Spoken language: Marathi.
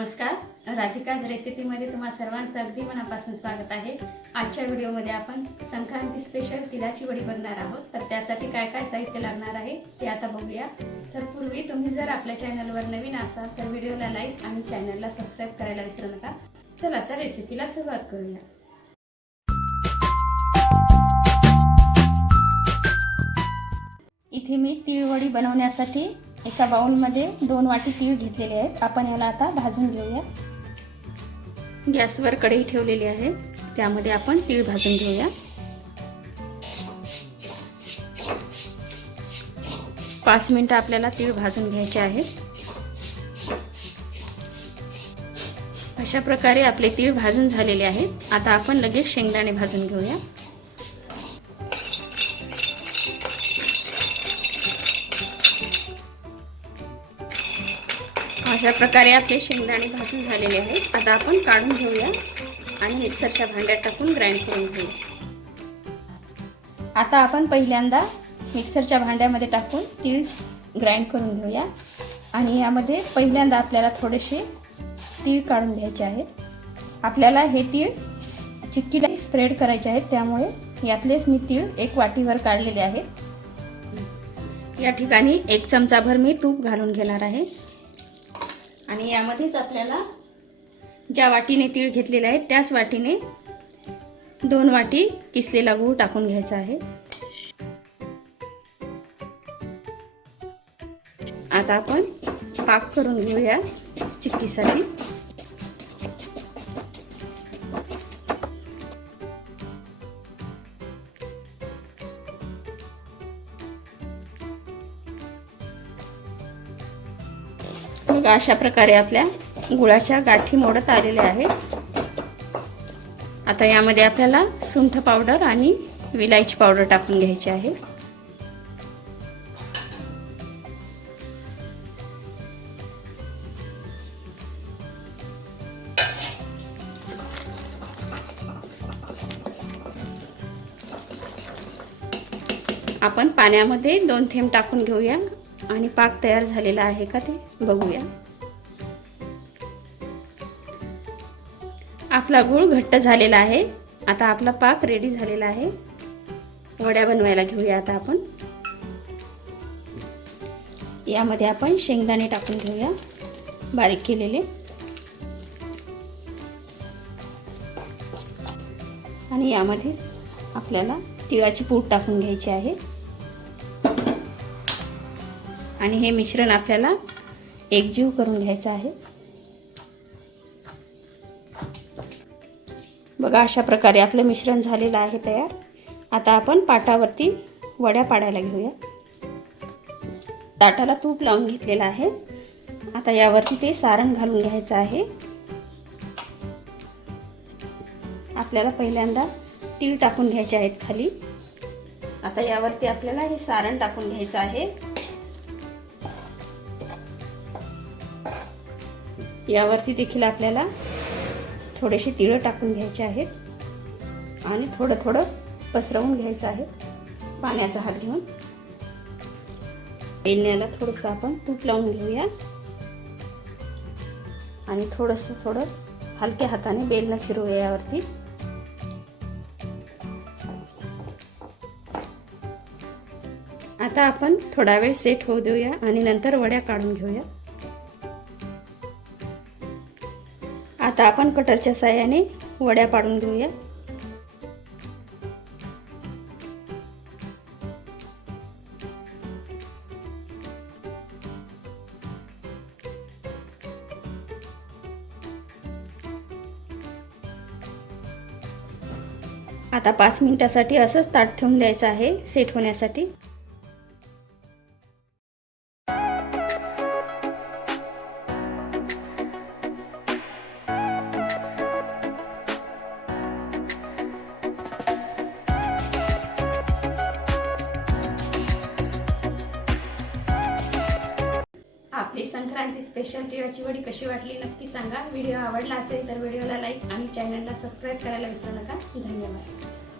नमस्कार, राधिकाज रेसिपीमध्ये तुम्हा सर्वांचं अगदी मनापासून स्वागत आहे। आजच्या व्हिडिओमध्ये आपण संक्रांती स्पेशल तिळाची वडी बनवणार आहोत। तर त्यासाठी काय काय साहित्य लागणार आहे ते आता बघूया। तर पूर्वी तुम्ही जर आपल्या चॅनलवर नवीन असाल तर व्हिडिओला लाईक आणि चॅनलला सबस्क्राइब करायला विसरू नका। चला तर रेसिपीला सुरुवात करूया। इथे मी तीळ वडी बनवण्यासाठी एका बाउलमध्ये 2 वाटी तीळ घेतलेले आहेत। आपण याला आता भाजून घेऊया। गॅसवर कढई ठेवलेली आहे, त्यामध्ये आपण तीळ भाजून घेऊया। 5 मिनिटं आपल्याला तीळ भाजून घ्यायचे आहेत। अशा प्रकारे आपले तीळ भाजून झालेले आहेत। आता आपण लगेच शेंगदाणे भाजून घेऊया। अशा प्रकारे आपले शेंगदाणे भाजून झालेले आहेत। आता आपण काढून घेऊया आणि मिक्सरच्या भांड्यात टाकून ग्राइंड करून घेऊया। आता आपण पहिल्यांदा मिक्सरच्या भांड्यामध्ये टाकून तीळ ग्राइंड करून घेऊया आणि यामध्ये पहिल्यांदा आपल्याला थोडेसे तीळ काढून घ्यायचे आहेत। आपल्याला हे तीळ चिक्कीला स्प्रेड करायचे आहेत, त्यामुळे यातलेच मी तीळ 1 वाटीवर काढलेले आहेत। या ठिकाणी 1 चमचाभर मी तूप घालून घेणार आहे आणि यामध्येच आपल्याला ज्या वाटीने तीळ घेतलेले आहेत त्याच वाटीने 2 वाटी किसलेला गूळ टाकून घ्यायचा आहे। आता आपण पाक करून घेऊया चिक्कीसाठी। बघा, अशा प्रकारे आपल्या गुळाच्या गाठी मोडत आलेल्या आहेत। आता यामध्ये आपल्याला सुंठ पावडर आणि विलायची पावडर टाकून घ्यायची आहे। आपण पाण्यामध्ये 2 थेंब टाकून घेऊया आणि पाक तयार झालेला आहे का ते बघूया। आपला गूळ घट्ट झालेला आहे। आता आपला पाक रेडी झालेला आहे। वड्या बनवायला घेऊया। आता आपण यामध्ये आपण शेंगदाणे टाकून घेऊया बारीक केलेले आणि यामध्ये आपल्याला तिळाची पूड टाकून घ्यायची आहे आणि हे मिश्रण आपल्याला एकजीव करून घ्यायचं आहे। बघा, अशा प्रकारे आपलं मिश्रण झालेलं आहे तयार। आता आपण पाटावरती वड्या पाडायला घेऊया। ताटाला तूप लावून घेतलेलं आहे। आता यावरती ते सारण घालून घ्यायचं आहे। आपल्याला पहिल्यांदा तीळ टाकून घ्यायचे आहेत खाली। आता यावरती आपल्याला हे सारण टाकून घ्यायचं आहे। यावरती देखील आपल्याला थोडेसे तीळ टाकून घ्यायचे आहेत आणि थोडं थोडं पसरवून घ्यायचं आहे पाण्याचा हात घेऊन। बेलण्याला थोडंसं आपण तूप लावून घेऊया आणि थोडं हलक्या हाताने बेलणं फिरवूया यावरती। आता आपण थोडा वेळ सेट होऊ देऊया आणि नंतर वड्या काढून घेऊया। आता आपण कटरच्या साहाय्याने वड्या पाडून घेऊया। आता 5 मिनिटासाठी असंच ताट ठेवून द्यायचं आहे सेट होण्यासाठी। आपली संक्रांती स्पेशल तिळाची वडी कशी वाटली नक्की सांगा। व्हिडिओ आवडला असेल तर व्हिडिओला लाईक आणि चॅनलला सबस्क्राइब करायला विसरू नका। धन्यवाद।